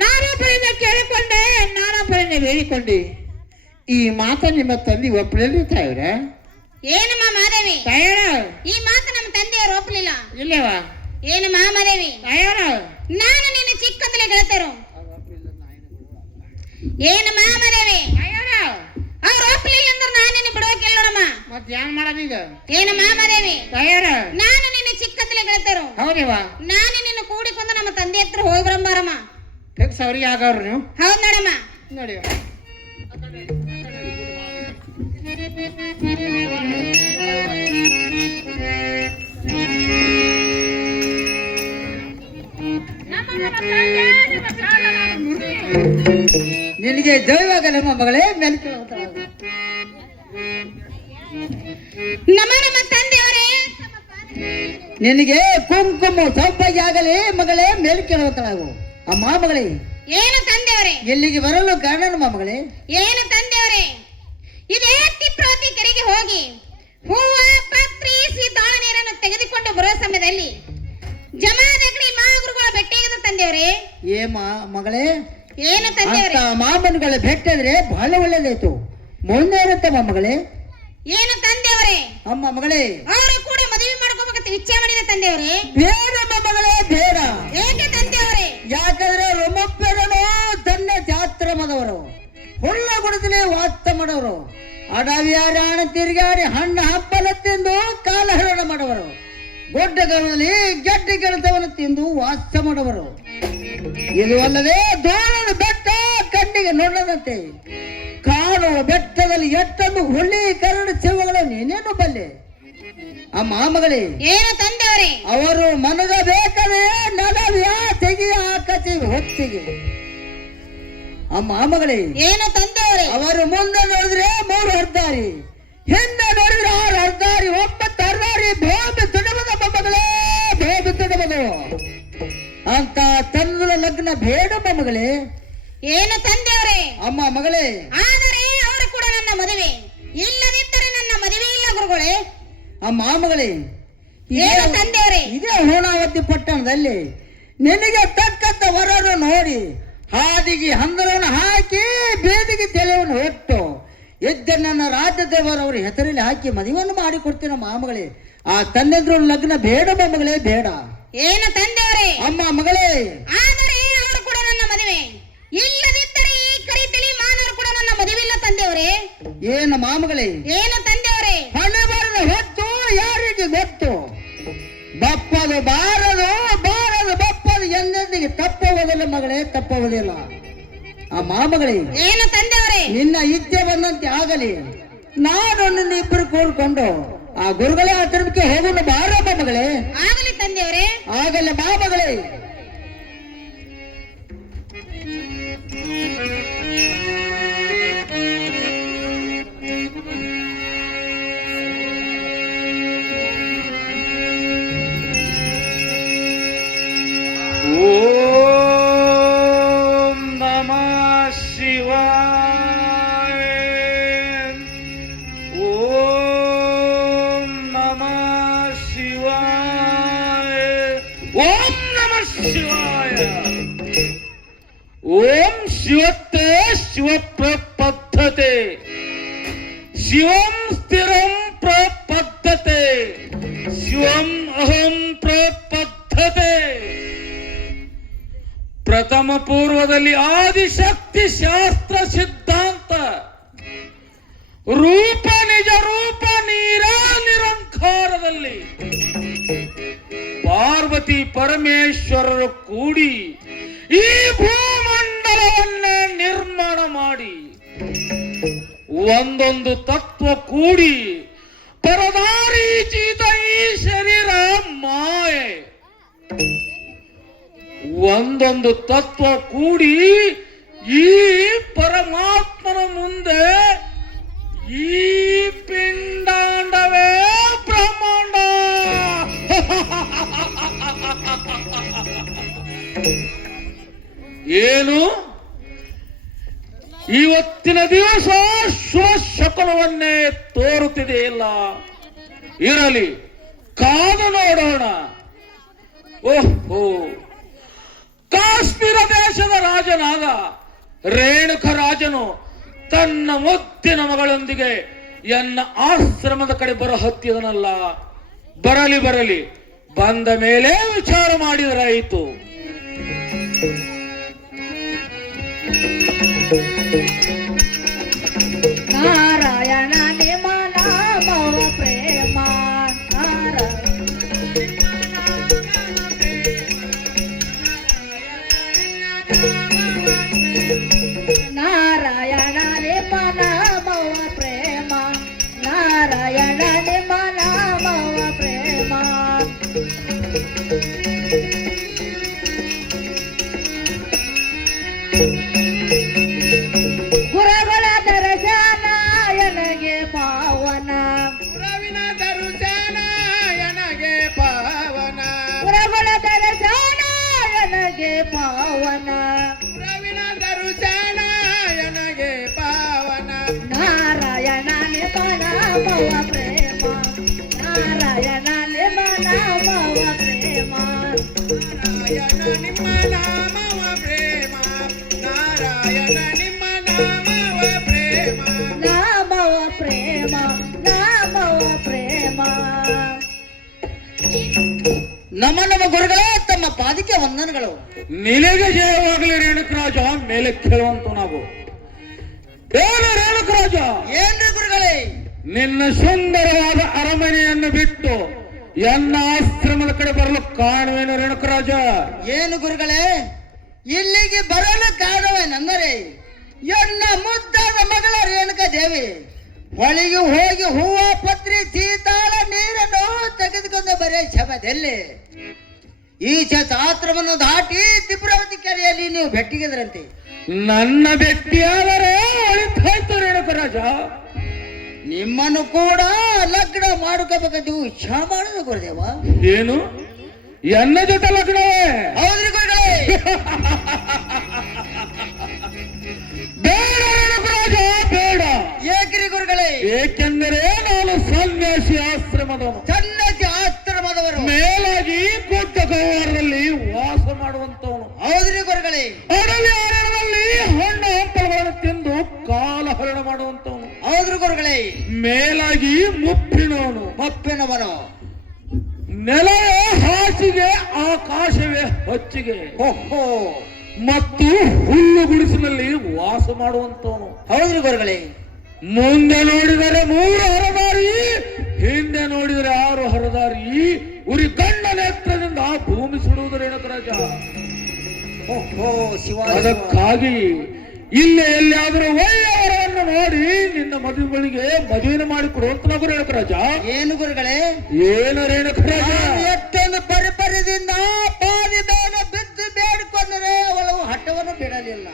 ನಾನೊಬ್ಬರಿಂದ ಕೇಳಿಕೊಂಡೆ, ನಾನೊಬ್ಬರಿಂದ ಬೇಡಿಕೊಂಡೆ. ಈ ಮಾತ ನಿಮ್ಮ ತಂದೆ ಒಪ್ಪಲಿಲ್ಲ ತಾಯಿರ? ಏನಮ್ಮ ಮಾದೇವಿ ತಾಯರ, ಈ ಮಾತು ನಮ್ಮ ತಂದೆಯವರು ಒಪ್ಪಲಿಲ್ಲ. ಇಲ್ಲವಾ? ಏನಮ್ಮ ಮಾದೇವಿ, ತಾಯರ, ನಾನು ನಿನ್ನ ಚಿಕ್ಕಂದಲೇ ಗೆಳತರು. ಏನಮ್ಮ ಮಾದೇವಿ, ಅವ್ರು ಒಪ್ಪಲಿಲ್ಲ ಅಂದ್ರೆ ನಾನು ನಿನ್ನ ಬಿಡೋಕಿಲ್ಲ ನೋಡಮ್ಮ. ಮತ್ತೆ ಏನ್ ಮಾಡೋದೀಗ? ಏನಮ್ಮ ಮಾದೇವಿ, ತಾಯರ, ನಾನು ನಿನ್ನ ಚಿಕ್ಕಂದಲೇ ಗೆಳತರು. ಹೌದೇವಾ? ನಾನು ನಿನ್ನ ಕೂಡಿಕೊಂಡು ನಮ್ಮ ತಂದೆ ಹತ್ರ ಹೋಗಿ ಬರಂಬಾರಮ್ಮ. ಫಿಕ್ಸ್ ಅವ್ರಿಗೆ ಆಗವ್ರು ನೀವು? ಹೌದ್ ನೋಡಮ್ಮ. ನೋಡಿ ನಿನಗೆ ದೈವಾಗಲಮ್ಮ ಮಗಳೇ, ಮೇಲೆ ನಮ್ಮ ನಮ್ಮ ತಂದೆಯವರೇ, ನಿನಗೆ ಕುಂಕುಮ ಸೌಭಾಗ್ಯ ಆಗಲಿ ಮಗಳೇ, ಮೇಲೆ ಕೇಳುವಂತಳಾಗು. ಅಮ್ಮ ಮಗಳೇ, ಏನು ತಂದೆಯವರೇ? ಎಲ್ಲಿಗೆ ಬರಲು ಕಾರಣ ಮಗಳೇ? ಏನು ತಂದೆಯವರೇ? ಇದೇ ತಿಪ್ರಾತಿ ಕೆರೆಗೆ ಹೋಗಿ ಹೂವ ಪತ್ರಿ ಸೀತಾಳ ನೀರನ್ನು ತೆಗೆದುಕೊಂಡು ಬರೋ ಸಮಯದಲ್ಲಿ ಜಮಾದಗ್ನಿ ಮಹಾಗುರುಗಳ ಭೇಟಿಯಾಗಿದ್ದ ತಂದೆಯವರೇ. ಮಗಳೇ, ಏನು ತಂದೆಯವರೇ? ಮಾಮನ್ಗಳ ಭೇಟಿಯಾದ್ರೆ ಬಹಳ ಒಳ್ಳೇದಾಯ್ತು. ಮುಂದೆ ಇರುತ್ತಮ್ಮ ಮಗಳೇ. ಏನು ತಂದೆಯವರೇ? ಅಮ್ಮ ಮಗಳೇ, ಅವರು ಕೂಡ ಮದುವೆ ಮಾಡ್ಕೋಬೇಕಂತ ಇಚ್ಛೆ ಮಾಡಿದ ತಂದೆಯವರೇ. ಬೇಡಮ್ಮ ಮಗಳೇ, ಬೇಡ. ಏಕೆ ತಂದೆಯವರೇ? ಯಾಕಂದ್ರೆ ರೊಮ್ಮಪ್ಪರನು ತನ್ನ ಜಾತ್ರಮದವರು, ಹುಲ್ಲ ಗುಡದಲೇ ವಾಸ ಮಾಡೋರು, ಅಡವಿಯಾರಾಣ ತಿರುಗಾಡಿ ಹಣ್ಣು ಹಬ್ಬಲ ತಿಂದು ಕಾಲಹರಣ ಮಾಡುವರು, ಗೊಡ್ಡಗರದಲ್ಲಿ ಗೆಡ್ಡೆ ಗೆಳತವನ್ನು ತಿಂದು ವಾಸ ಮಾಡುವರು. ಇದು ಅಲ್ಲದೆ ದೋಣದ ಬೆಟ್ಟ ಕಣ್ಣಿಗೆ ನೋಡದಂತೆ ಕಾಣುವ ಬೆಟ್ಟದಲ್ಲಿ ಎಟ್ಟನ್ನು ಹುಳ್ಳಿ ಕರಡು ಚೆವ್ವಗಳ ನೀನೇನು ಬಲ್ಲೆ. ಅಮ್ಮ ಮಗಳೇ, ಏನು ತಂದೆಯವರೇ? ಅವರು ಮನಗ ಬೇಕಾದ್ರೆ ನಲವ್ಯಾ ತೆಗಿಯ ಕಚಿ ಹೊತ್ತಿಗೆ. ಅಮ್ಮ ಮಗಳೇ, ಏನು ತಂದೆಯವರೇ? ಅವರು ಮುಂದೆ ನೋಡಿದ್ರೆ 3 ಹರ್ದಾರಿ, ಹಿಂದೆ ನೋಡಿದ್ರೆ 6 ಹರ್ದಾರಿ, 9 ಹರ್ದಾರಿ, ಭೂಮಿ ತುಡಬದ ಮಗಳೇ, ಭೂಮಿ ತುಡಬದು ಅಂತ ತನ್ನದ ಲಗ್ನ ಬೇಡ ಮಗಳೇ. ಏನು ತಂದೆಯವರೇ? ಅಮ್ಮ ಮಗಳೇ, ಆದರೆ ಅವರು ಕೂಡ ನನ್ನ ಮದುವೆ, ಇಲ್ಲದಿದ್ದರೆ ನನ್ನ ಮದುವೆ ಇಲ್ಲ ಗುರುಗಳೇ. ಅಮ್ಮ ಮಗಳೇ, ಏನು ತಂದೆಯವರೇ? ಇದೇ ಹೋಣಾವತಿ ಪಟ್ಟಣದಲ್ಲಿ ನಿನಗೆ ತಕ್ಕಂತ ವರರು ನೋಡಿ ಹಾದಿಗೆ ಹಂದರವನ್ನು ಹಾಕಿ ಬೇದಿಗೆ ತೆಲೆಯನ್ನು ಹೊಟ್ಟು ಎದ್ದ ನನ್ನ ರಾಜ್ಯದೇವರವ್ರ ಹೆಸರಲ್ಲಿ ಹಾಕಿ ಮದುವೆಯನ್ನು ಮಾಡಿಕೊಡ್ತೀನಿ ಮಾಮಗಳೇ. ಆ ತಂದೆದ್ರು ಲಗ್ನ ಬೇಡ ಮಗಳೇ, ಬೇಡ. ಏನು ತಂದೆಯವರೇ? ಅಮ್ಮ ಮಗಳೇ, ಆದರೆ ಅವರು ಕೂಡ ನನ್ನ ಮದುವೆ, ಇಲ್ಲದಿದ್ದರೆ ಈ ಕರಿತಲಿ ಮಾನವರು ಕೂಡ ನನ್ನ ಮದುವೆ ಇಲ್ಲ ತಂದೆಯವರೇ. ಏನು ಮಾಮಗಳೇ? ಏನು ತಂದೆಯವರೇ? ಹಣೆ ಬರದ ಹೊತ್ತು ಯಾರಿಗೆ ಗೊತ್ತು? ಬಪ್ಪದು ಬಾರದು, ಬಾರದು ಬಪ್ಪದು ಎಂದೆಂದಿಗೆ ತಪ್ಪುವುದಿಲ್ಲ ಮಗಳೇ, ತಪ್ಪುವುದಿಲ್ಲ. ಆ ಮಾಮಗಳೇ, ಏನು ತಂದೆಯವರೇ? ನಿನ್ನ ಇಚ್ಛೆ ಬಂದಂತೆ ಆಗಲಿ. ನಾನು ನಿನ್ನ ಇಬ್ಬರು ಕೂಡ್ಕೊಂಡು ಆ ಗುರುಗಳೇ ಆಶ್ರಮಕ್ಕೆ ಹೋಗೋಣ ಬಾರಮ್ಮ ಮಗಳೇ. ಆಗಲಿ ತಂದೆಯವರೇ, ಆಗಲ್ಲ ಬಾ ಮಗಳೇ. ಓಂ ನಮಃ ಶಿವಾಯ. ಓಂ ನಮಃ ಶಿವಾಯ. ಓಂ ನಮಃ ಶಿವಾಯ. ಓಂ ಶಿವತ್ತೆ ಶಿವಪ್ರಪದ್ಧತೆ, ಶಿವಂ ಸ್ಥಿರಂ ಪ್ರಪದ್ಧತೆ, ಶಿವಂ ಅಹಂ ಪ್ರಪದ್ಧತೆ. ಪ್ರಥಮ ಪೂರ್ವದಲ್ಲಿ ಆದಿಶಕ್ತಿ ಶಾಸ್ತ್ರ ಸಿದ್ಧಾಂತ, ರೂಪ ನಿಜ ರೂಪ ನಿರಂಕಾರದಲ್ಲಿ ಪಾರ್ವತಿ ಪರಮೇಶ್ವರರು ಕೂಡಿ ಈ ಭೂಮಂಡಲವನ್ನೇ ನಿರ್ಮಾಣ ಮಾಡಿ ಒಂದೊಂದು ತತ್ವ ಕೂಡಿ ಪರದಾರೀಚಿತ ಈ ಶರೀರ ಮಾಯೆ, ಒಂದೊಂದು ತತ್ವ ಕೂಡಿ ಈ ಪರಮಾತ್ಮನ ಮುಂದೆ ಈ ಪಿಂಡಾಂಡವೇ ಬ್ರಹ್ಮಾಂಡ. ಏನು ಇವತ್ತಿನ ದಿವಸ ಶುಭ ಶಕುನವನ್ನೇ ತೋರುತ್ತಿದೆ ಇಲ್ಲ, ಇರಲಿ ಕಾದು ನೋಡೋಣ. ಓಹೋ, ಕಾಶ್ಮೀರ ದೇಶದ ರಾಜ ರೇಣುಕ ರಾಜನು ತನ್ನ ಮುದ್ದಿನ ಮಗಳೊಂದಿಗೆ ಎನ್ನ ಆಶ್ರಮದ ಕಡೆ ಬರ ಹತ್ತಿದನಲ್ಲ. ಬರಲಿ ಬರಲಿ, ಬಂದ ಮೇಲೆ ವಿಚಾರ ಮಾಡಿದರಾಯಿತು. ನಾರಾಯಣ ನಿಮ್ಮ ನಾಮವ ಪ್ರೇಮ, ನಾರಾಯಣ ನಿಮ್ಮ ನಾಮವ ಪ್ರೇಮ, ನಾರಾಯಣ ನಿಮ್ಮ ನಾಮವ ಪ್ರೇಮ. ಗುರುಗಳ ದರ್ಶನ ನನಗೆ ಪಾವನ, ಗುರುವಿನ ದರ್ಶನ ನನಗೆ ಪಾವನ, ಗುರುಗಳ ದರ್ಶನ ನನಗೆ ಪಾವನ. ಗುರುವಿನ ದರ್ಶನ ನನಗೆ ಪಾವನ. ನಾರಾಯಣ ನಿಮ್ಮ ನಾಮವ ಪ್ರೇಮ, ನಾರಾಯಣ ನಿಮ್ಮ ನಾಮವ ಪ್ರೇಮ. ನಾರಾಯಣ ನಿಮ್ಮ ನಾಮವ ಪ್ರೇಮ, ನಾರಾಯಣ ನಿಮ್ಮ ನಾಮವ ಪ್ರೇಮ. ನಾಮವ ಪ್ರೇಮ, ನಾಮವ ಪ್ರೇಮ. ನಮ್ಮ ನಮ್ಮ ಗುರುಗಳೇ ತಮ್ಮ ಪಾದಕ್ಕೆ ವಂದನಗಳು. ನಿನಗೆ ಜಯವಾಗಲಿ ರೇಣುಕರಾಜ. ಮೇಲೆ ಕೇಳುವಂತ ನಾವು ಏನು ರೇಣುಕರಾಜ? ಏನ್ರಿ ಗುರುಗಳೇ? ನಿನ್ನ ಸುಂದರವಾದ ಅರಮನೆಯನ್ನು ಬಿಟ್ಟು ಎನ್ನ ಆಶ್ರಮದ ಕಡೆ ಬರಲು ಕಾರಣವೇನು ರೇಣುಕರಾಜ? ಏನು ಗುರುಗಳೇ, ಇಲ್ಲಿಗೆ ಬರಲು ಕಾರಣವೇನೆಂದರೆ ಎನ್ನ ಮುದ್ದಾದ ಮಗಳ ರೇಣುಕಾ ದೇವಿ ಹೊಳಿಗೆ ಹೋಗಿ ಹೂವ ಪತ್ರಿ ಸೀತಾಳ ನೀರನ್ನು ತೆಗೆದುಕೊಂಡು ಬರೇ ಶಬದಲ್ಲಿ ಈ ಶಾಸ್ತ್ರವನ್ನು ದಾಟಿ ತಿಪ್ರಾವತಿ ಕೆರೆಯಲ್ಲಿ ನೀವು ಭೆಟ್ಟಿಗಿದ್ರಂತೆ. ನನ್ನ ಭೇಟಿಯಾದರೆ ಅಳಿತಾಯ್ತು ರೇಣುಕರಾಜ. ನಿಮ್ಮನ್ನು ಕೂಡ ಲಗ್ನ ಮಾಡ್ಕೋಬೇಕಂತ ಇಚ್ಛಾ ಮಾಡೋದು ಗುರುದೇವ. ಏನು ಎನ್ನ ಜೊತೆ ಲಗ್ನವೇ? ಹೌದ್ರಿ ಗುರುಗಳೇ. ಬೇಡ ರೇಣುಕರಾಜ, ಬೇಡ. ಏಕ್ರಿ ಗುರುಗಳೇ? ಏಕೆಂದರೆ ನಾನು ಸನ್ಯಾಸಿ ಆಶ್ರಮದವನು, ಸನ್ಯಾಸಿ ಆಶ್ರಮದವರು. ಮೇಲಾಗಿ ಗುಡ್ಡ ಗವಾರದಲ್ಲಿ ವಾಸ ಮಾಡುವಂತವನು. ಹೌದ್ರಿ ಗುರುಗಳೇ. ಅಡವಿ ಅರಣ್ಯದಲ್ಲಿ ಹಣ್ಣು ಹಂಪಲುಗಳನ್ನು ತಿಂದು ಕಾಲಹರಣ ಮಾಡುವಂತವನು. ಹೌದ್ರಿ ಗುರುಗಳೇ. ಮೇಲಾಗಿ ಮುಪ್ಪಿನವನು. ಮಪ್ಪಿನವನು. ನೆಲವೇ ಹಾಸಿಗೆ, ಆಕಾಶವೇ ಹೊಚ್ಚಿಗೆ. ಓಹೋ. ಮತ್ತು ಹುಲ್ಲು ಗುಡಿಸಿನಲ್ಲಿ ವಾಸ ಮಾಡುವಂತವನು. ಹೌದ್ರಿ ಗುರುಗಳೇ. ಮುಂದೆ ನೋಡಿದರೆ 3 ಹರದಾರಿ, ಹಿಂದೆ ನೋಡಿದರೆ 6 ಹರದಾರಿ. ಉರಿ ಗಂಡ ನೇತ್ರದಿಂದ ಭೂಮಿ ಸುಡುವುದು ರೇಣುಕರಾಜ. ಓಹೋ ಶಿವ. ಅದಕ್ಕಾಗಿ ಇಲ್ಲೇ ಎಲ್ಲಿಯಾದರೂ ಒಳ್ಳೆಯವರನ್ನು ನೋಡಿ ನಿನ್ನ ಮದುವೆಗಳಿಗೆ ಮದುವೆನ ಮಾಡಿಕೊಡುವಂತ ನಾವು ರೇಣುಕರಾಜ. ಏನು ಗುರುಗಳೇ? ಏನು ರೇಣುಕರಾಜ? ಎಷ್ಟೊಂದು ಪರಿಪರದಿಂದ ಪಾದಿ ಮೇಲೆ ಬಿದ್ದು ಬೇಡಿಕೊಂಡರೆ ಅವಳು ಹಠವನ್ನು ಬಿಡಲಿಲ್ಲ.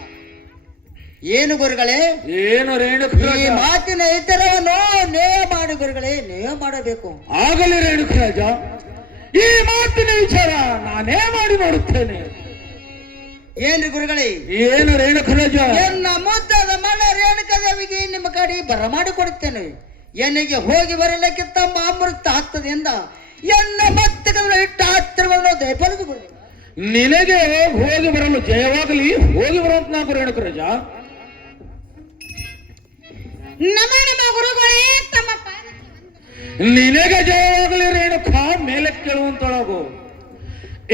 ಏನು ಗುರುಗಳೇ? ಏನು ಈ ರೇಣುಕರಾಜ? ಮಾತಿನ ಇತರವನ್ನು ನೇಯ ಮಾಡಿ ಗುರುಗಳೇ, ನೇಯ ಮಾಡಬೇಕು. ಆಗಲಿ ರೇಣುಕರಾಜ, ಈ ಮಾತಿನ ವಿಚಾರ ನಾನೇ ಮಾಡಿ ನೋಡುತ್ತೇನೆ. ಏನ್ರಿ ಗುರುಗಳೇ? ಏನು ರೇಣುಕರಾಜ? ಎನ್ನ ಮುದ್ದಾದ ಮನ ರೇಣುಕಾ ದೇವಿಗೆ ನಿಮ್ಮ ಕಡೆ ಬರಮಾಡಿ ಕೊಡುತ್ತೇನೆ. ಎನ್ನಿಗೆ ಹೋಗಿ ಬರಲಿಕ್ಕಿಂತ ಅಮೃತ ಹತ್ತದಿಂದ ಎನ್ನ ಮತ್ತಗಳನ್ನು ಇಟ್ಟ ಹತ್ತಿರವನ್ನು ದಯಪಡೆದು ಗುರು. ನಿನಗೆ ಹೋಗಿ ಬರಲು ಜಯವಾಗಲಿ, ಹೋಗಿ ಬರುವಂತ ನಾವು ರೇಣುಕರಾಜ. ನಮ ನಮ ಗುರುಗಳೇ, ತಮ್ಮ ಪಾದಕ್ಕೆ ವಂದನೆ. ನಿನಗೆ ಜಯವಾಗಲಿ ರೇಣುಕಾ. ಮೇಲೆ ಕೇಳುವಂತೊಳಗು.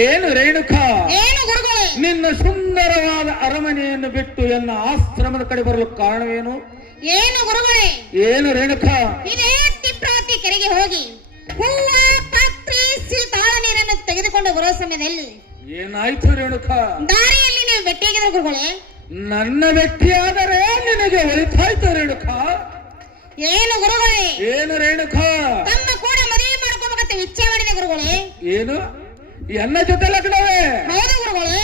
ಏನು ರೇಣುಕಾ? ಏನು ಗುರುಗಳೇ? ನಿನ್ನ ಸುಂದರವಾದ ಅರಮನೆಯನ್ನು ಬಿಟ್ಟು ಎನ್ನ ಆಶ್ರಮದ ಕಡೆ ಬರಲು ಕಾರಣವೇನು? ಏನು ಗುರುಗಳೇ? ಏನು ರೇಣುಕಾ? ಇದೇ ತಿಪ್ರಾವತಿ ಕೆರೆಗೆ ಹೋಗಿ ಹೂವ ಪತ್ರಿ ಸೀತಾಳ ನೀರನ್ನು ತೆಗೆದುಕೊಂಡು ಬರುವ ಸಮಯದಲ್ಲಿ ಏನಾಯ್ತು ರೇಣುಕಾ? ದಾರಿಯಲ್ಲಿ ನೀವು ಭೇಟಿಯಾಗಿದ್ರೆ ಗುರುಗಳೇ. ನನ್ನ ಭೇಟಿಯಾದರೆ ನಿನಗೆ ಒಳಿತಾಯ್ತು ರೇಣುಕಾ. ಏನು ಗುರುಗಳೇ? ಏನು ರೇಣುಕಾ? ತಮ್ಮ ಕೂಡ ಮದುವೆ ಮಾಡ್ಕೋಬೇಕಂತ ಇಚ್ಛೆ ಮಾಡಿದೆ ಗುರುಗಳೇ. ಏನು ಎನ್ನ ಜೊತೆ ಲಗ್ನವೇ? ಹೌದು ಗುರುಗಳೇ.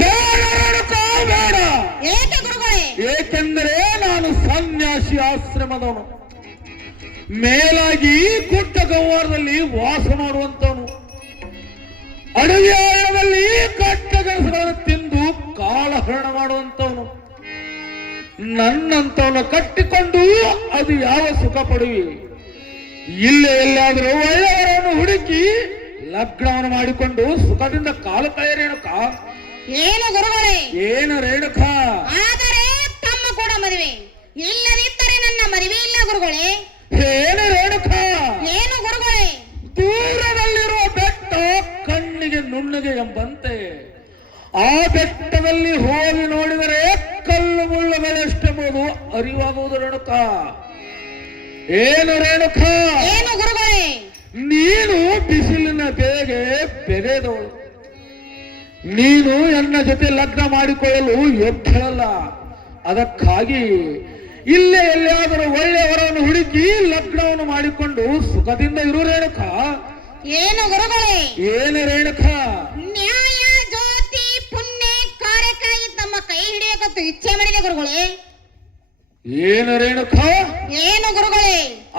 ಬೇಡ ರೇಣುಕಾ, ಬೇಡ. ಏಕೆ ಗುರುಗಳೇ? ಏಕೆಂದರೆ ನಾನು ಸನ್ಯಾಸಿ ಆಶ್ರಮದವನು, ಮೇಲಾಗಿ ಗುಡ್ಡ ಗವಾರದಲ್ಲಿ ವಾಸ ಮಾಡುವಂತವನು, ಅಡವಿ ಆಳದಲ್ಲಿ ಕಟ್ಟಗೆಣಸುಗಳನ್ನು ತಿಂದು ಕಾಲಹರಣ ಮಾಡುವಂತವನು. ನನ್ನಂತವನು ಕಟ್ಟಿಕೊಂಡು ಅದು ಯಾವ ಸುಖ ಪಡುವಿ? ಇಲ್ಲೇ ಎಲ್ಲಾದರೂ ಒಳ್ಳೆಯವರನ್ನು ಹುಡುಕಿ ಲಗ್ನವನ್ನು ಮಾಡಿಕೊಂಡು ಸುಖದಿಂದ ಕಾಲ ಕಳೆಯರೇಣುಕ. ಏನು ಗುರುಗಳೇ? ಏನು ರೇಣುಕಾ? ಆದರೆ ತಮ್ಮ ಕೂಡ ಮದುವೆ, ಇಲ್ಲದಿದ್ದರೆ ನನ್ನ ಮದುವೆ ಇಲ್ಲ ಗುರುಗಳೇ. ಏನು ರೇಣುಕಾ? ಏನು ಗುರುಗಳೇ? ದೂರದಲ್ಲಿರುವ ಬೆಟ್ಟ ಕಣ್ಣಿಗೆ ನುಣ್ಣಗೆ ಎಂಬಂತೆ ಆ ಬೆಟ್ಟದಲ್ಲಿ ಹೋಗಿ ನೋಡಿದರೆ ಕಲ್ಲು ಮುಳ್ಳುಗಳೆಷ್ಟೆಂಬುದು ಅರಿವಾಗುವುದು ರೇಣುಕಾ. ಏನು ರೇಣುಕಾ? ಏನು ಗುರುಗಳೇ? ನೀನು ಬಿಸಿಲಿನ ಬೇಗೆ ಬೆರೆದವಳು. ನೀನು ನನ್ನ ಜೊತೆ ಲಗ್ನ ಮಾಡಿಕೊಳ್ಳಲು ಯೋಗ್ಯಳಲ್ಲ. ಅದಕ್ಕಾಗಿ ಇಲ್ಲೇ ಎಲ್ಲಿಯಾದರೂ ಒಳ್ಳೆಯವರನ್ನು ಹುಡುಕಿ ಲಗ್ನವನ್ನು ಮಾಡಿಕೊಂಡು ಸುಖದಿಂದ ಇರು ರೇಣುಕಾ. ಏನು ಗುರುಗಳೇ? ಏನು ರೇಣುಕಾ? ನ್ಯಾಯ ಜ್ಯೋತಿ ಪುಣ್ಯ ಕಾರ್ಯಕ್ಕಾಗಿ ತಮ್ಮ ಕೈ ಹಿಡಿಯಕತ್ತು ಇಚ್ಛೆ ಮಾಡಿದೆ ಗುರುಗಳೇ. ಏನು ರೇಣುಕಾ? ಏನು ಗುರುಗಳೇ?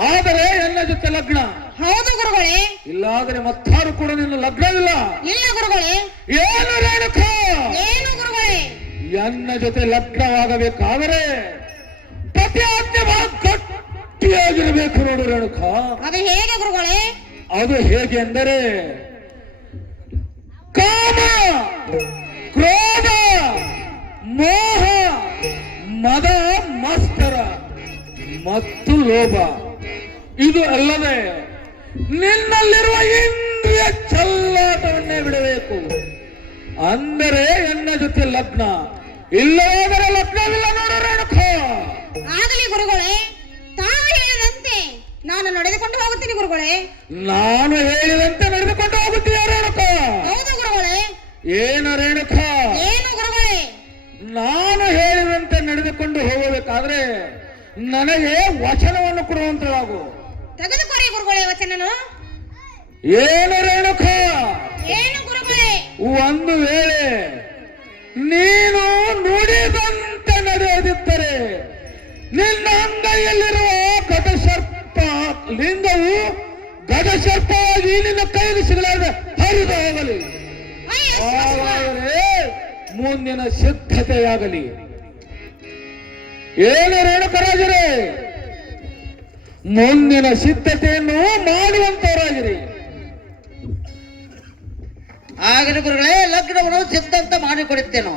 ಆದರೆ ನನ್ನ ಜೊತೆ ಲಗ್ನ. ಹೌದು ಗುರುಗಳೇ. ಇಲ್ಲಾದರೆ ಮತ್ತಾರು ಕೂಡ ನಿನ್ನ ಲಗ್ನವಿಲ್ಲ. ಇಲ್ಲ ಗುರುಗಳೇ. ಏನು ರೇಣುಕಾ? ಏನು ಗುರುಗಳೇ? ನನ್ನ ಜೊತೆ ಲಗ್ನವಾಗಬೇಕಾದರೆ ಪ್ರತಿಜ್ಞೆ ಗಟ್ಟಿಯಾಗಿರಬೇಕು ನೋಡು ರೇಣುಕಾ. ಅದು ಹೇಗೆ ಗುರುಗಳೇ? ಅದು ಹೇಗೆ ಎಂದರೆ ಕಾಮ, ಕ್ರೋಧ, ಮೋಹ, ಮದ, ಮತ್ಸರ ಮತ್ತು ಲೋಭ ಇದು ಅಲ್ಲದೆ ನಿನ್ನಲ್ಲಿರುವ ಇಂದ್ರಿಯ ಚಲ್ಲಾಟವನ್ನೇ ಬಿಡಬೇಕು. ಅಂದರೆ ನನ್ನ ಜೊತೆ ಲಗ್ನ, ಇಲ್ಲವಾದರೆ ಲಗ್ನವಿಲ್ಲ ನೋಡು ರೇಣುಕಾ. ಆಗಲಿ ಗುರುಗಳೇ, ತಾವು ಹೇಳಿದಂತೆ ನಾನು ನಡೆದುಕೊಂಡು ಹೋಗುತ್ತೀನಿ ಗುರುಗಳೇ. ನಾನು ಹೇಳಿದಂತೆ ನಡೆದುಕೊಂಡು ಹೋಗುತ್ತೀಯ ರೇಣುಕಾ? ಹೌದು ಗುರುಗಳೇ. ಏನು ರೇಣುಕಾ? ಏನು ಗುರುಗಳೇ? ನಾನು ಹೇಳಿದಂತೆ ನಡೆದುಕೊಂಡು ಹೋಗಬೇಕಾದ್ರೆ ನನಗೆ ವಚನವನ್ನು ಕೊಡುವಂತಳಾಗು. ತೆಗೆದುಕೊರಿ ಗುರುಗಳೇ ವಚನನು. ಏನು ರೇಣುಕಾ? ಏನು ಗುರುಗಳೇ? ಒಂದು ವೇಳೆ ನೀನು ನುಡಿದಂತೆ ನಡೆಯದಿದ್ದರೆ ನಿನ್ನ ಅಂಗೈಯಲ್ಲಿರುವ ಗಜಸರ್ಪ ಲಿಂಗವು ಗಜಸರ್ಪವಾಗಿ ನಿನ್ನ ಕೈಯಲ್ಲಿ ಸಿಗಲಾರದೆ ಹರಿದು ಹೋಗಲಿ. ಹಾಗಾದರೆ ಮುಂದಿನ ಸಿದ್ಧತೆಯಾಗಲಿ. ಏನು ರೇಣುಕರಾಜರೇ, ಮುಂದಿನ ಸಿದ್ಧತೆಯನ್ನು ಮಾಡುವಂತವರಾಗಿರಿ. ಆಗಲಿ ಗುರುಗಳೇ, ಲಗ್ನವನ್ನು ಸಿದ್ಧಂತ ಮಾಡಿಕೊಡುತ್ತೇನೋ.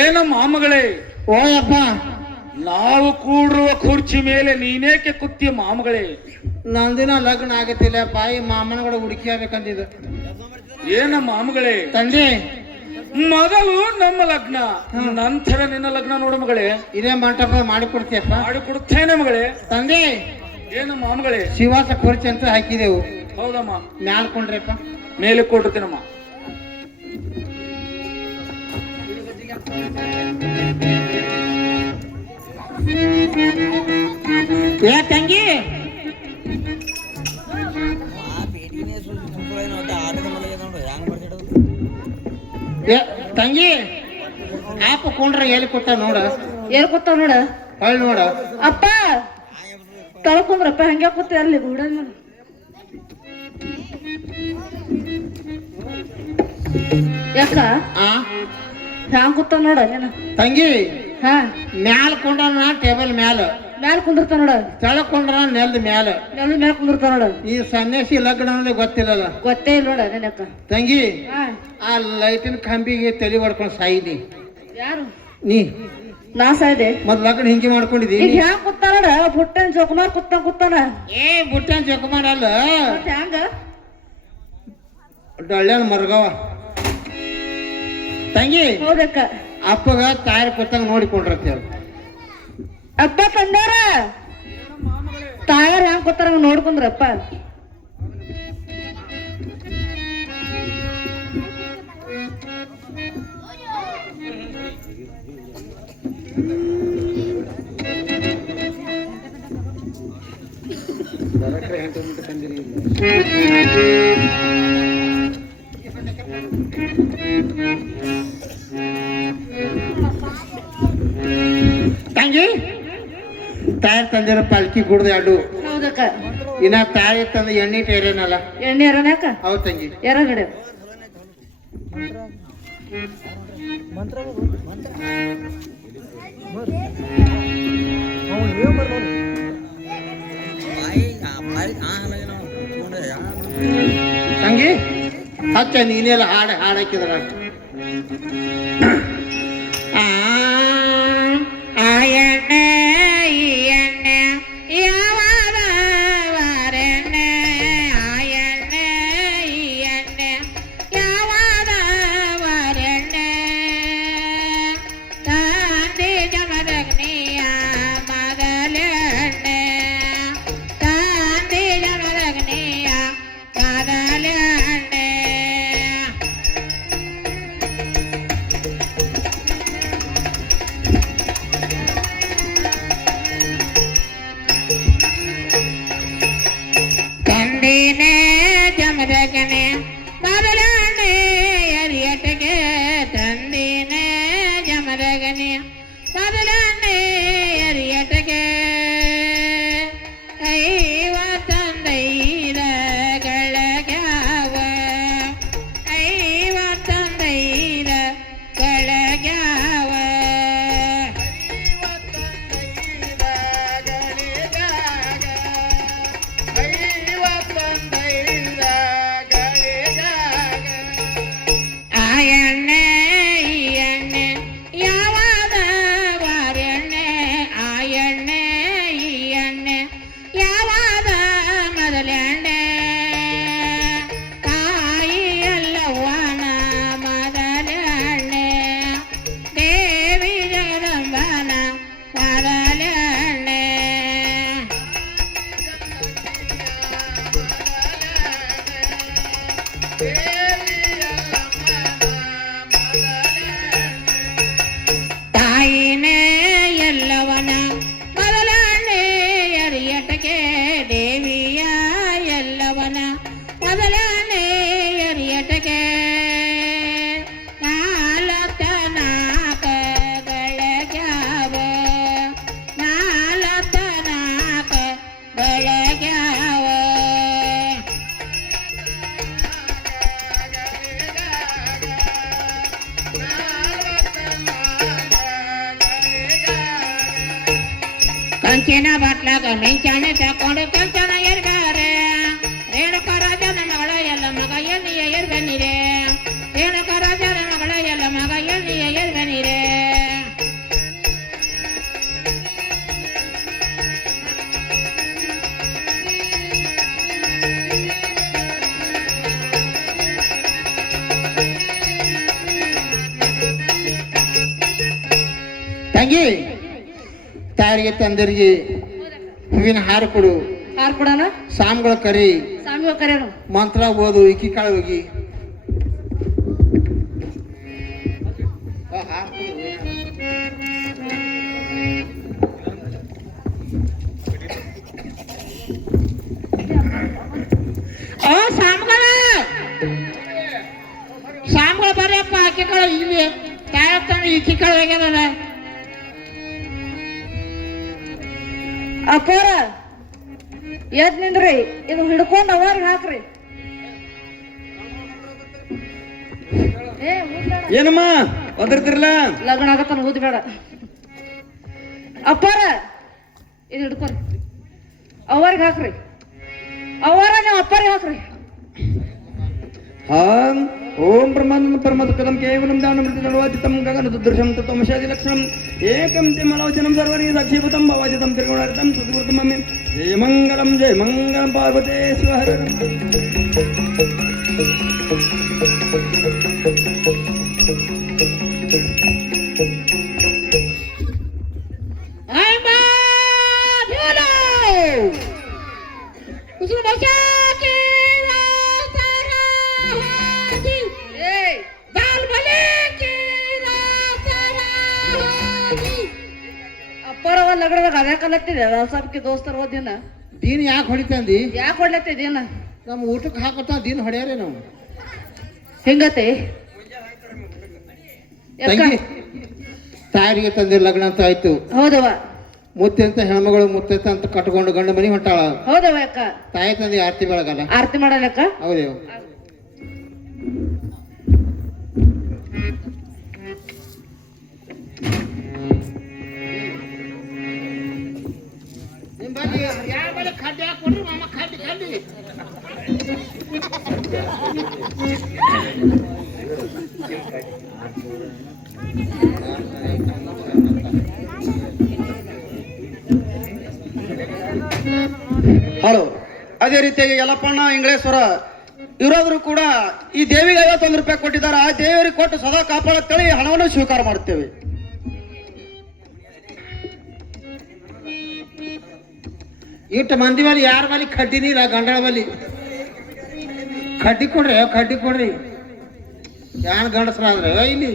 ಏನಮ್ಮ ಮಗಳೇ, ಓಯಪ್ಪ, ನಾವು ಕೂಡಿರುವ ಕುರ್ಚಿ ಮೇಲೆ ನೀನೇಕೆ ಕುತ್ತಿ ಮಾಮಗಳೇ? ನಂದಿನ ಲಗ್ನ ಆಗತ್ತಿಲ್ಲ ಬಾಯಿ ಮಾಮನಗಳ ಹುಡುಕಿ ಆಗ್ಬೇಕಂತಿದ್ದು. ಏನ ಮಾಮಗಳೇ? ತಂದೆ ಮೊದಲು ನಮ್ಮ ಲಗ್ನ, ನಂತರ ನಿನ್ನ ಲಗ್ನ ನೋಡು ಮಗಳೇ. ಇದೇ ಮಂಟಪ ಮಾಡಿಕೊಡ್ತೀಯಪ್ಪ? ಮಾಡಿಕೊಡುತ್ತೇನೆ ಮಗಳೇ. ತಂದೆ ಏನು ಮಾಮಗಳೇ? ಶಿವಾಸ ಕುರ್ಚಿ ಅಂತ ಹಾಕಿದೆವು. ಹೌದಮ್ಮ. ಮ್ಯಾಲ ಕೊಂಡ್ರಪ್ಪ. ಮೇಲೆ ಕೊಡ್ತೀನಮ್ಮ. ಏ ತಂಗಿ, ಏ ತಂಗಿ, ಆಪ ಕೊಂಡ್ರ ಎಲ್ಲಿ ಕೂತ ನೋಡ. ಏನ್ ಕೂತಾವ ನೋಡ. ಹೊಳ್ ನೋಡ. ಅಪ್ಪ ತಳ್ಕೊಂಡ್ರಪ್ಪ ಹಂಗೆ ಕೂತ ಅಲ್ಲಿ ಗೂಡ. ಯಾಕ ಆ ಹ್ಯಾಂಗ ಕೂತಾವ ನೋಡ ನೀನ. ತಂಗಿ ಹಾ ಮ್ಯಾಲ ಕೊಂಡ್ರ ಟೇಬಲ್ ಮ್ಯಾಲ, ಮ್ಯಾಲ ಕುಂದಿರ್ತಾವ ನೋಡ. ತೆಳಕೊಂಡ್ರ ನೆಲ್ದ ಮ್ಯಾಲ, ನೆಲದ ಮ್ಯಾಲ ಕುಂದಿರ್ತಾವ ನೋಡ. ಈ ಸನ್ಯಾಸಿ ಲಗ್ನ ಅಂದ್ರೆ ಗೊತ್ತಿಲ್ಲಲ್ಲ ಗೊತ್ತೇ ಇಲ್ಲ ನೋಡ ನೆನಕ. ತಂಗಿ ಹಾ ಆ ಲೈಟಿನ ಕಂಬಿಗೆ ತಲೆ ಹೊಡ್ಕೊಂಡು ಸಾಯಿದಿ ಯಾರು? ನೀ. ನಾಸ ಇದೆ ಮತ್ ಲಗ್ನ ಹಿಂಗೆ ಮಾಡ್ಕೊಂಡಿದಿ. ಈಗ ಹ್ಯಾಂಗ ಕೂತಾನ ನೋಡ. ಬುಟ್ಟನ್ ಜೋಕುಮಾರ್ ಕೂತಾನ. ಏ ಬುಟ್ಟನ್ ಜೋಕುಮಾರಲ್ಲ, ಹ್ಯಾಂಗ ಡೊಳ್ಳ್ಯಾನ ಮರ್ಗವ. ತಂಗಿ ಹೌದಕ್ಕ. ಅಪ್ಪಗ ತಾಯರ್ ಕೂತಂಗ ನೋಡಿಕೊಂಡ್ರತ್ತೇವ್. ಅಪ್ಪ ತಂದಾರ ತಾಯಾರ ಹ್ಯಾಂಗ ಕೂತಾರ ನೋಡ್ಕೊಂಡ್ರಪ್ಪ. ತಂಗಿ ತಾಯರ್ ತಂದಿರೋ ಪಾಲ್ಕಿ ಕುಡ್ದು ಎರಡು. ಹೌದಕ್ಕ. ಇನ್ನ ತಾಯಿ ತಂದ ಎಣ್ಣೆ ಟೇರೇನಲ್ಲ. ಎಣ್ಣೆ ಯಾರನ್ಯಾಕ? ಹೌದ್ ತಂಗಿ. ಯಾರಗಡೆ ತಂಗಿ ಹಚ್ಚ ನೀನೆಲ್ಲ ಹಾಡಾಕಿದ್ರ. ಆ ಎಣ್ಣೆ ಈ ಎಣ್ಣೆ ಯಾವಾಗ ವಾರೆಣ್ಣೆ, ಆ ಎಣ್ಣೆ ಈ ಎಣ್ಣೆ ಯಾವಾಗ ವಾರೆಣ್ಣೆ, ತಂದೆ ಜಮದಗ್ನಿಯ ಮಗಲೆಣ್ಣೆ, ತಂದೆ ಜಮದಗ್ನಿಯ ಮಗಲೆಣ್ಣೆ. ತಂದಿನೇ ಜಮದಗ್ನೆ ಮೊದಲನೇ ಅರಿಯಟಗೆ, ತಂದಿನೇ ಜಮದಗ್ನೆ ಮೊದಲನೇ ಅರಿಯಟಗೆ, ಐವ ತಂದೈರ ಗಳಗ್ಯಾವ, ಐವ ತಂದೈರ ಗಳಗ್ಯಾವ, ಆ ಎಣ್ಣೆ ಈ ಎಣ್ಣೆ ಯಾವಾಗ ವಾರೆಣ್ಣೆ, ಆ ಎಣ್ಣೆ ಈ ಎಣ್ಣೆ ಯಾವಾಗ ಮೊದಲೆಣ್ಣೆ, ತಾಯಿ ಎಲ್ಲವ್ವನ ಮೊದಲೆಣ್ಣೆ, ದೇವಿ ಜಗದಂಬನ ಮೊದಲೆಣ್ಣೆ. ತಾಯಿನೇ ಎಲ್ಲವನ ಮೊದಲನೇ ಅರಿಯಟಗೆ, ದೇವಿಯ ಎಲ್ಲವನ ಮೊದಲನೇ ಅರಿಯಟಗೆ, ನಾಲ್ಕ ನಾಲ್ಕ ಗಳಗ್ಯಾವ, ನಾಲ್ಕ ನಾಲ್ಕ ಗಳಗ್ಯಾವ. ಕಂಚಿನ ಬಟ್ಲಾಗ ಮೆಂಚಾನೆ ತಕೊಂಡು ಕಂಚನ ಎರ್ಗಾರೆ, ರೇಣುಕ ರಾಜನ ಮಗಳ ಎಲ್ಲ ಮಗ ಎಲ್ಲಿಯ ಎರ್ಗನಿರೆ, ರೇಣುಕ ರಾಜನ ಮಗಳ ಎಲ್ಲ ಮಗ ಎಲ್ಲಿಯ ಎರ್ಗನಿರೆ. ತಾಯಿಗೆ ತಂದರಿಗೆ ಹೂವಿನ ಹಾರ ಕೊಡು, ಹಾರ್ ಕೊಡೋಣ, ಸಾಮ್ಗಳ ಕರಿ, ಸ್ವಾಮಿಗಳು ಕರೆಯೋಣ. ಮಂತ್ರ ಓದು, ಇಕ್ಕಿ ಕಾಳು ಹೋಗಿ ಸಾಮ್ಗಳು ಬರ್ಯಪ್ಪ. ಅಕ್ಕಿ ಕಾಳು ಇಲ್ಲಿ ತಾಯಿ ಇಕ್ಕಿ ಕಾಳು ಹೋಗ್ಯದ. ಅಪ್ಪಾರ ಎದ್ ನಿಂದ್ರಿ, ಇದು ಹಿಡ್ಕೊಂಡು ಅವರ್ಗೆ ಹಾಕ್ರಿ. ಏನಮ್ಮ ಒದರ್ತಿರ್ಲ? ಲಗ್ನ ಆಗತ್ತಾನ, ಊದ್ ಬೇಡ. ಅಪ್ಪಾರ ಇದು ಹಿಡ್ಕೊರಿ, ಅವರ್ಗೆ ಹಾಕ್ರಿ. ಅವರ ನೀವು ಅಪ್ಪಾರಿಗೆ ಹಾಕ್ರಿ. ಓಂ ಬ್ರಹ್ಮಾನಂದ ಪರಮದುಃಖದಂ ಕೇವಲಂ ದಾನಮೃತದವಾಚಿತಂ ಗಗನದುದೃಶಂ ತತ್ವಮಶಾದಿ ಲಕ್ಷಣಂ ಏಕಂ ತಿಮಲೋಚನಂ ಸರ್ವರಿ ಸಾಕ್ಷೀಭೂತಂ ಭವಾಜಿತಂ ತ್ರಿಗುಣಾರ್ಧಂ ಸುಧೃತಂ ಮಮ್ಮಿ. ಜಯ ಮಂಗಲಂ ಪಾರ್ವತೇ ಶಿವಹರ. ಅಪ್ಪಾರವ ಲಗ್ನದಾಗ ಅದೇ ಕಲತ್ತಿದೆ ಸಾಬ್ಕಿ ದೋಸ್ತರು ಹೋದಿನ. ದೀನ್ ಯಾಕೆ ಹೊಡಿತಂದಿ? ಯಾಕೆ ಹೊಡ್ಲತ್ತಿದೇನ? ನಮ್ಮ ಊಟಕ್ಕೆ ಹಾಕೋತ ದೀನ್ ಹೊಡ್ಯಾರೆ ನಾವು. ಹೆಂಗತಿ ತಂಗಿ ತಾಯಿಗೆ ತಂದೆ ಲಗ್ನ ಅಂತ ಆಯ್ತು. ಹೌದವ. ಮುತ್ತೆ ಅಂತ ಹೆಣ್ಮಗಳು ಮುತ್ತೈತ ಅಂತ ಕಟ್ಕೊಂಡು ಗಂಡು ಮನಿ ಹೊಂಟಾಳ. ಹೌದವ ಅಕ್ಕ. ತಾಯಿ ತಂದೆ ಆರತಿ ಬೆಳಗಲ್ಲ. ಆರತಿ ಮಾಡಲಕ್ಕ. ಹೌದೇವ. ಹಲೋ, ಅದೇ ರೀತಿಯಾಗಿ ಯಲ್ಲಪ್ಪಣ್ಣ ಇಂಗ್ಲೇಶ್ವರ ಇವರಾದ್ರೂ ಕೂಡ ಈ ದೇವಿಗೆ 51 ರೂಪಾಯಿ ಕೊಟ್ಟಿದ್ದಾರೆ. ಆ ದೇವರಿಗೆ ಕೊಟ್ಟು ಸದಾ ಕಾಪಾಡುತ್ತೇಳಿ ಹಣವನ್ನು ಸ್ವೀಕಾರ ಮಾಡುತ್ತೇವೆ. ಇಟ್ಟು ಮಂದಿ ಬಲ್ಲಿ ಯಾರ ಬಲ್ಲಿ ಕಡ್ಡಿ ನೀರ ಗಂಡಳ ಬಲ್ಲಿ ಕಡ್ಡಿ ಕೊಡ್ರಿ ಯಾನ್ ಗಂಡಸ್ರಾದ್ರೆ ಇಲ್ಲಿ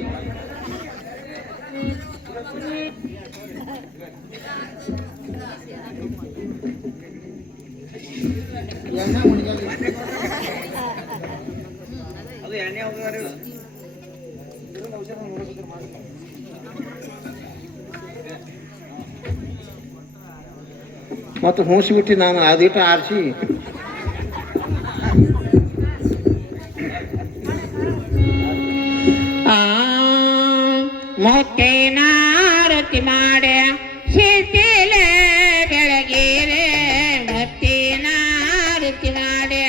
ಮತ್ತು ಹೂಸಿಬಿಟ್ಟು ನಾನು ಅದಿಟ್ಟು ಆರಿಸಿ ಮುತ್ತೇನ ಆರತಿ ಮಾಡೆ ಶಿಥಿಲೆ ಬೆಳಗಿರೆ. ಮುತ್ತೇನ ಆರತಿ ಮಾಡೆ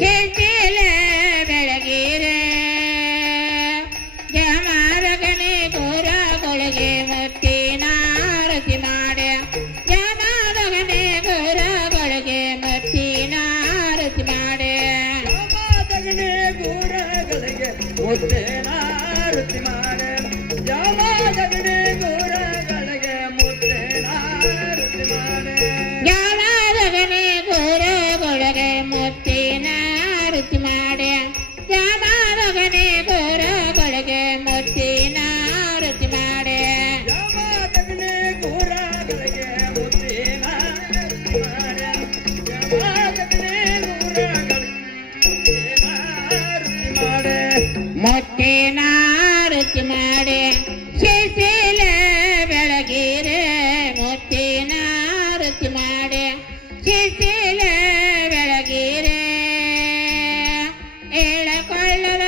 ಶಿಥಿಲೆ ಬೆಳಗಿರೆ. ಜಮಾರಗನೆ ಗೋರಗೊಳಗೆ ಮುತ್ತೇನ ಆರತಿ ಮಾಡೆ. ಜಮಾರಗನೆ ಗೋರಗೊಳಗೆ ಮುತ್ತೇನ ಆರತಿ ಮಾಡೆ. ಮುತ್ತೇನ ಆರತಿ ಮಾಡೆ. ಜಾಮದಗಣೆ ಗೋರಗಳಿಗೆ ಮುತ್ತೇನ ಆರತಿ ಮಾಡೆ. ಜಾಮದಗಣೆ ಗೋರಗೊಳಗೆ ಮುತ್ತೇನ ಆರತಿ ಮಾಡೆ. ಜಾಮದಗಣೆ ಗೋರಗೊಳಗೆ ಮುತ್ತೇನ ಆರತಿ ಮಾಡೆ. ಜಾಮದಗಣೆ ಗೋರಗಳಿಗೆ ಮುತ್ತೇನ ಆರತಿ ಮಾಡೆ. ಜಾಮದಗಣೆ ಗೋರಗಳಿಗೆ ಮುತ್ತೇನ ಆರತಿ ಮಾಡೆ ಶಿಥಿಲೆ ಬೆಳಗಿರೆ. ಮುತ್ತೇನ ಆರತಿ ಮಾಡೆ ಶಿಥಿಲೆ ಬೆಳಗಿರೆ. ಎಳಕೊಳ್ಳದ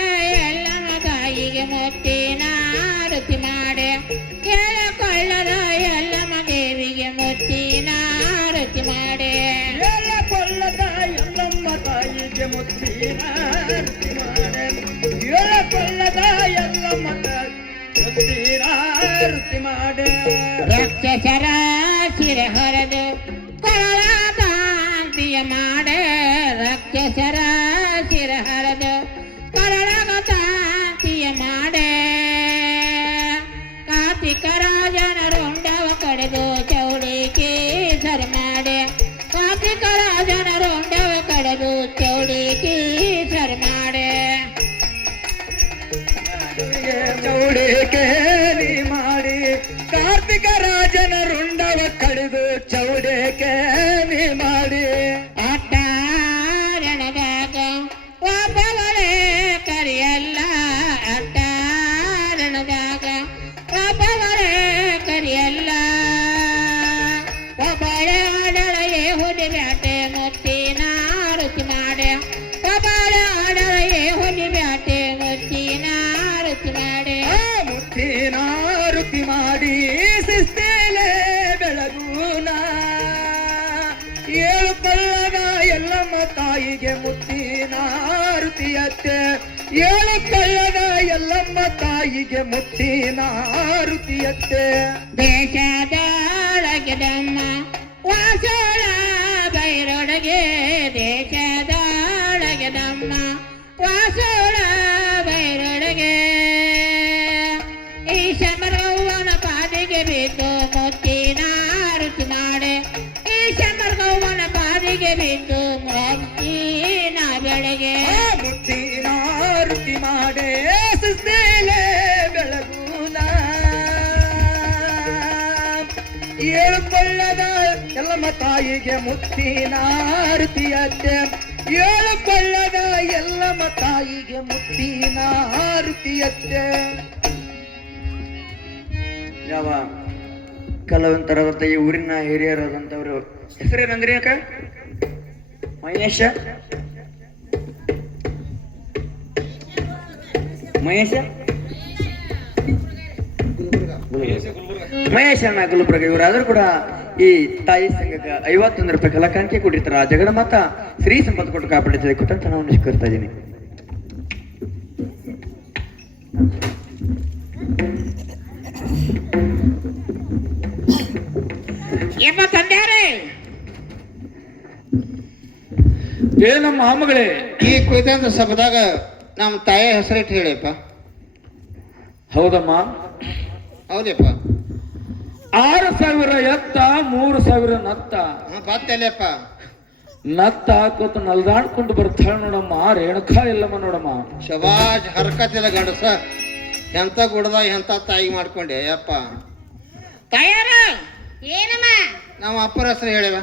ಎಲ್ಲಮ್ಮ ತಾಯಿಗೆ ಮುತ್ತೇನ ಆರತಿ ಮಾಡೆ. ಎಳಕೊಳ್ಳದ ಎಲ್ಲಮ್ಮ ದೇವಿಗೆ ಮುತ್ತೇನ ಆರತಿ ಮಾಡೆ. ಎಳಕೊಳ್ಳದ ಎಲ್ಲಮ್ಮ ತಾಯಿಗೆ ಮುತ್ತೇನ ಆರತಿ ಮಾಡೆ. ಎಳಕೊಳ್ಳದ ಎಲ್ಲಮ್ಮ ಮುತ್ತೇನ ಆರತಿ ಮಾಡೆ. ರಾಕ್ಷಸರ ಸಿರೆ ಹೊರದು ಕೊರಳ ಕಾಂತಿಯ ಮಾಡೆ. ರಾಕ್ಷಸರ ಸಿರೆ ಹೊರದು ಕೊರಳ ಕಾಂತಿಯ ಮಾಡೆ. ಕಾರ್ತಿಕ ರಾಜನ ರುಂಡವ ಕಡೆದು ಚೌಡಿ ಏಕೆ ನೀ ಮಾಡಿ ಅಡ್ಡಾರಣದಾಗ ಒಬ್ಬಗಳೇ ಕರಿಯಲ್ಲ ಅಡ್ಡಾರಣದಾಗ ಒಬ್ಬಗಳೇ ಕರಿಯಲ್ಲ ಒಬ್ಬಳೆ ಆಡಳೆಯೇ ಹುಲಿ ಬ್ಯಾಟೆ ಮುತ್ತಿನ ರುಚಿ ಮಾಡೆ ಒಬ್ಬಳೆ ಆಡಳೆಯೇ ಹುಲಿ ಬ್ಯಾಟೆ ಮುತ್ತಿನ ರುಚಿ ಮಾಡೆ ಮುತ್ತಿನ ರುಚಿ ಮಾಡಿ ಶಿಸ್ತೇಲೆ ಬೆಳಗೂನ ಏಳು ಕಲ್ಲದ ಎಲ್ಲಮ್ಮ ತಾಯಿಗೆ ಮುತ್ತಿನ ರುಚಿಯತ್ತೆ ಏಳು ಕಲ್ಲದ ಎಲ್ಲಮ್ಮ ತಾಯಿಗೆ ಮುತ್ತಿನ ರುಚಿಯತ್ತೆ ದೇಶದೊಳಗಿದಮ್ಮ ವಾಸೋಳ ಬೈರೊಳಗೆ ದೇಶದೊಳಗಿದಮ್ಮ ವಾಸೋಳ ಬೈರೊಳಗೆ ಈ ಶಮರವ್ವನ ಪಾದಿಗೆ ಬಿದ್ದು ಮುತ್ತಿನ ರುಚಿ ಮಾಡೆ ಈ ಶಮರವ್ವನ ಪಾದಿಗೆ ಬಿದ್ದು ಮುತ್ತಿನ ಬೆಳಗ್ಗೆ ಮುತ್ತಿನ ರುಚಿ ಮಾಡೆ ಶಿಸ್ತೇಲೆ ಬೆಳಗೂನ ಏಳು ಕೊಳ್ಳದ ಎಲ್ಲಮ್ಮ ತಾಯಿಗೆ ಮುತ್ತಿನ ರುಚಿಯತ್ತೆ ಏಳು ಕೊಳ್ಳದ ಎಲ್ಲಮ್ಮ ತಾಯಿಗೆ ಮುತ್ತಿನ ರುಚಿಯತ್ತೆ ಯಾವ ಕಲಾವಂತರಾದಂಥ ಈ ಊರಿನ ಹಿರಿಯರಾದಂಥವ್ರು ಹೆಸರೇನಂದ್ರಿ ಅಕ್ಕ ಮಹೇಶ ಮಹೇಶಣ್ಣ ಗುಲ್ಬರ್ಗ ಇವರಾದ್ರೂ ಕೂಡ ಈ ತಾಯಿ ಸಂಘಕ್ಕೆ 51 ರೂಪಾಯಿ ಕಲಾಕಾಂತಿ ಕೊಟ್ಟಿರ್ತಾರ ಆ ಜಗಡ ಮಾತ ಶ್ರೀ ಸಂಪತ್ತು ಕೊಟ್ಟು ಕಾಪಾಡಿದ ಕೊಟ್ಟಂತ ನಾವು ನಿಷ್ಕರ್ತಾ ಇದ್ದೀನಿ. ಏನ ತಂದ್ಯಾರೆ ಏನಮ್ಮ ಅಮ್ಮಗಳೇ ಈ ಕುರಿತಂತ ಸಭದಾಗ ನಮ್ಮ ತಾಯಿಯ ಹೆಸರಿಟ್ಟು ಹೇಳಿಯಪ್ಪ. ಹೌದಮ್ಮ, ಹೌದಪ್ಪ. 6,000 ಎತ್ತ 3,000 ನತ್ತ ಬತ್ತಲ್ಲಪ್ಪ. ನತ್ತ ಹಾಕೋತ ನಲ್ದಾಡ್ಕೊಂಡು ಬರ್ತಾಳ ನೋಡಮ್ಮ ರೇಣುಕಾ ಇಲ್ಲಮ್ಮ ನೋಡಮ್ಮ. ಶಬಾಜ್ ಹರ್ಕತಿಲ್ಲ ಗಂಡಸ ಎಂತ ಗುಡ್ದ ಎಂತ ತಾಯಿ ಮಾಡ್ಕೊಂಡೆ ಯಪ್ಪ. ತಯಾರ ಏನಮ್ಮ ನಮ್ಮ ಅಪ್ಪರ ಹೆಸರು ಹೇಳಿವ.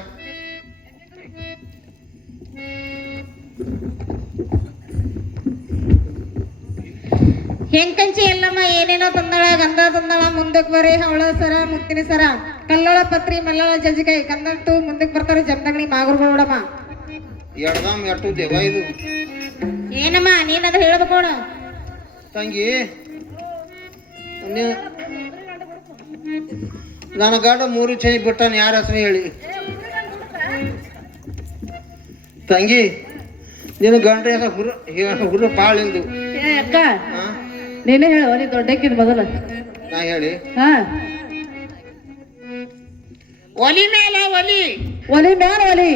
ಹೆಂಕಂಚಿ ಎಲ್ಲಮ್ಮ ಏನೇನೋ ತಂದಳ ಗಂಧ ತಂದಳ ಮುಂದಕ್ಕೆ ಬರೀ ಹವಳ ಸರ ಮುತ್ತಿನ ಸರ ಕಲ್ಲಳ ಪತ್ರಿ ಮಲ್ಲಳ ಜಜ್ಜಿಕಾಯಿ ಗಂಧಂಟು ಮುಂದಕ್ಕೆ ಬರ್ತಾರೆ ಜಮದಗಣಿ ಮಾಗುರುಗಳು ನೋಡಮ್ಮ. ಎಡ್ದಾಮ್ ಎಟ್ಟು ದೇವ ಇದು ಏನಮ್ಮ ನೀನದು ಹೇಳ್ಬೇಕು ನೋಡು ತಂಗಿ. ನನ್ನ ಗಂಡ 3 ಚೈ ಬಿಟ್ಟಾನ, ಯಾರ ಹೆಸರು ಹೇಳಿ ತಂಗಿ. ನಿನ್ನ ಗಂಡ ಹುರು ಬಾಳಿಂದು ಅಕ್ಕ ನೀನೇ ಹೇಳು ನೀ ದೊಡ್ಡಕ್ಕಿದ್ ಮೊದಲ ನಾ ಹೇಳಿ. ಹಾ ಒಲಿ ಮೇಲೆ ಒಲಿ ಒಲಿ ಮ್ಯಾಲ ಒಲಿ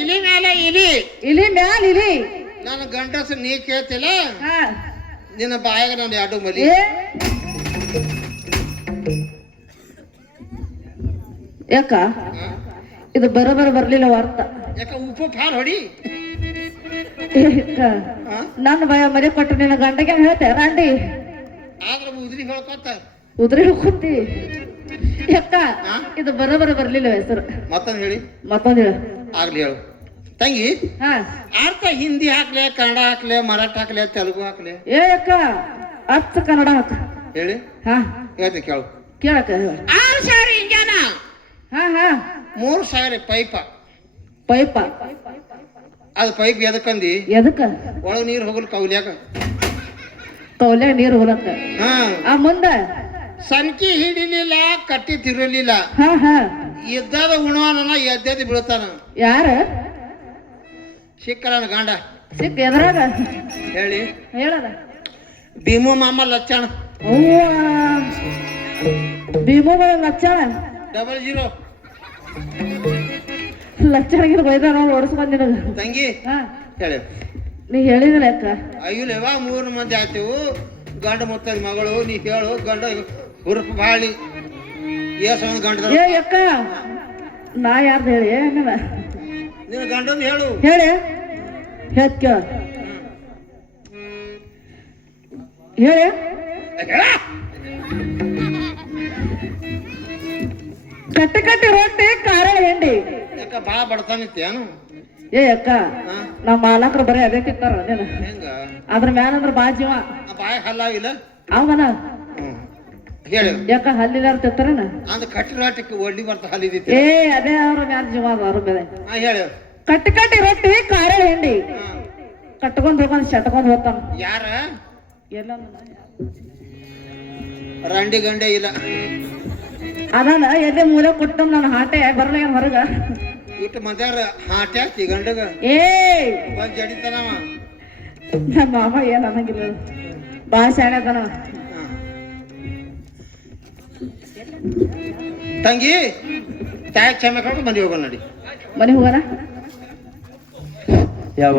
ಇಲಿ ಮೇಲೆ ಇಲಿ ಇಲಿ ಮ್ಯಾಲ ಇಲಿ. ನನ್ನ ಗಂಡ ಹೆಸರು ನೀ ಕೇಳ್ತಿಲ್ಲ, ಹಾ ನಿನ್ನ ಬಾಯಾಗ ನಾನು 2 ಮಲಿ. ಏ ಯಾಕ ಇದು ಬರೋಬರ ಬರ್ಲಿಲ್ಲ ಅರ್ಥ. ಯಾಕ ಉಪ್ಪು ಫಾರ್ ಹೊಡಿ. ಏ ಅಕ್ಕ, ನನ್ನ ಭಯ ಮರಿ ಕೊಟ್ಟು ನಿನ್ನ ಗಂಡಗೆ ಹೇಳ್ತೆ ರಾಂಡಿ ಆದ್ರೆ ಉದ್ರಿ ಹೇಳ್ಕೊತ ಉದ್ರಿ ಹೋಗ್ತಿ ಯಾಕ ಇದು ಬರೋಬರ ಬರ್ಲಿಲ್ಲ ಹೆಸರು. ಮತ್ತೊಂದು ಹೇಳಿ. ಮತ್ತೊಂದು ಹೇಳು. ಆಗ್ಲಿ ಹೇಳು ತಂಗಿ. ಹಾ ಅರ್ಥ ಹಿಂದಿ ಹಾಕ್ಲೆ, ಕನ್ನಡ ಹಾಕ್ಲೆ, ಮರಾಠ ಹಾಕ್ಲೆ, ತೆಲುಗು ಹಾಕ್ಲೆ. ಏ ಅಕ್ಕ ಅರ್ಥ ಕನ್ನಡ ಹಾಕ ಹೇಳಿ. ಹಾ ಹೇಳ್ತಿ ಕೇಳು. ಕೇಳಕ್ಕ 6,000 ಇಂಜನ ಹಾ ಹಾ 3,000 ಪೈಪ. ಪೈಪ ಅದು ಪೈಪ್ ಎದಕ್ಕಂದಿ? ಎದಕ್ಕ ಒಳಗ್ ನೀರು ಹೋಗಲ್ ಕೌಲ್ಯಾಗ. ಕೌಲ್ಯಾಗ ನೀರು ಹೋಲಕ್ಕ. ಹಾ ಆ ಮುಂದ ಸಂಕಿ ಹಿಡಿಲಿಲ್ಲ, ಕಟ್ಟಿ ತಿರುಲಿಲ್ಲ, ಹಾ ಹಾ ಇದ್ದದ ಉಣವಾನ ಎದ್ದೆದ್ದು ಬೀಳ್ತಾನ. ಯಾರ ಸಿಕ್ಕರನ ಗಂಡ. ಸಿಕ್ಕ ಎದ್ರಾಗ ಹೇಳಿ. ಹೇಳದ ಭೀಮು ಮಾಮ ಲಚ್ಚಣ ಅವ್ವ ಭೀಮಗಳ ಲಕ್ಷಣ 00. ಲಕ್ಷಣಗಿರ ಬೈದ ನಾವು ಓಡಿಸ್ಕೊಂಡ್ ನಿನಗ. ತಂಗಿ ಹಾ ಹೇಳಿ. ನೀ ಹೇಳಿದಿಲ್ಲ ಅಕ್ಕ. ಅಯ್ಯಲೇವ 3 ಮಂದಿ ಆಯ್ತೇವು. ಗಂಡ ಮುತ್ತದ ಮಗಳು. ನೀ ಹೇಳು. ಗಂಡ ಹುರುಪು ಬಾಳಿ ಏಸ ಒಂದು ಗಂಡ. ಏ ಅಕ್ಕ ನಾ ಯಾರ್ದು ಹೇಳಿ ನಿನ್ನ ನಿನ್ನ ಗಂಡಂದು ಹೇಳು. ಹೇಳಿ ಹೇಳ್ಕ ಹೇಳಿ. ಕಟ್ಟಿ ಕಟ್ಟಿ ರೊಟ್ಟಿ ಕಾರಣ ಎಂಡಿ ಯಾಕ ಬಾ ಬಡ್ತಾನಿತ್ತೇನು ಏ ಅಕ್ಕ ನಮ್ಮ ಮಾಲಕರು ಬರೀ ಅದೇ ತಿಂತಾರ ನೀನು ಹೆಂಗ ಅದ್ರ ಮ್ಯಾಲಂದ್ರ ಬಾ ಜೀವ ಬಾಯಿ ಹಲ್ಲಾಗಿಲ್ಲ ಅವನ ಹೇಳಿ ಯಾಕ ಹಲ್ಲಿಲ್ಲಾರ ತಿಂತಾರನ ಅಂದ್ ಕಟ್ಟಿರಾಟಕ್ಕೆ ಒಡ್ಲಿ ಬರ್ತ ಹಲ್ಲಿದೈತಿ ಏ ಅದೇ ಅವ್ರ ಮ್ಯಾಲ ಜೀವ ಅದ ಅವ್ರ ಮೇಲೆ ಹೇಳಿ ಕಟ್ಟಿ ಕಟ್ಟಿ ರೊಟ್ಟಿ ಖಾರ ಹಿಂಡಿ ಕಟ್ಕೊಂಡ್ ಹೋಗಂದ್ ಶಟ್ಕೊಂಡ್ ಹೋಗ್ತಾನ ಯಾರ ಎಲ್ಲ ರಂಡಿ ಗಂಡೆ ಇಲ್ಲ ಅದಾನ ಎದೆ ಮೂಲೆ ಕೊಟ್ಟು ನನ್ನ ಹಾಟೆ ಬರ್ಲ ಹೊರಗ ಇಟ್ಟು ಮದ್ಯಾರ ಹಾಟ್ಯಾಕಿ ಗಂಡಗ ಏ ಬಂದ್ ಜಡಿತಾನವ ನಮ್ಮ ಮಾಮ ಏನ್ ಅನ್ನಂಗಿಲ್ಲ ಬಾ ಶಾಣೆ ಅದಾನ ತಂಗಿ ತಾಯಿ ಕ್ಷಮೆ ಕಳ್ಕೊಂಡು ಬಂದಿ ಹೋಗೋಣ ನಡಿ ಮನೆ ಹೋಗೋಣ ಯಾವ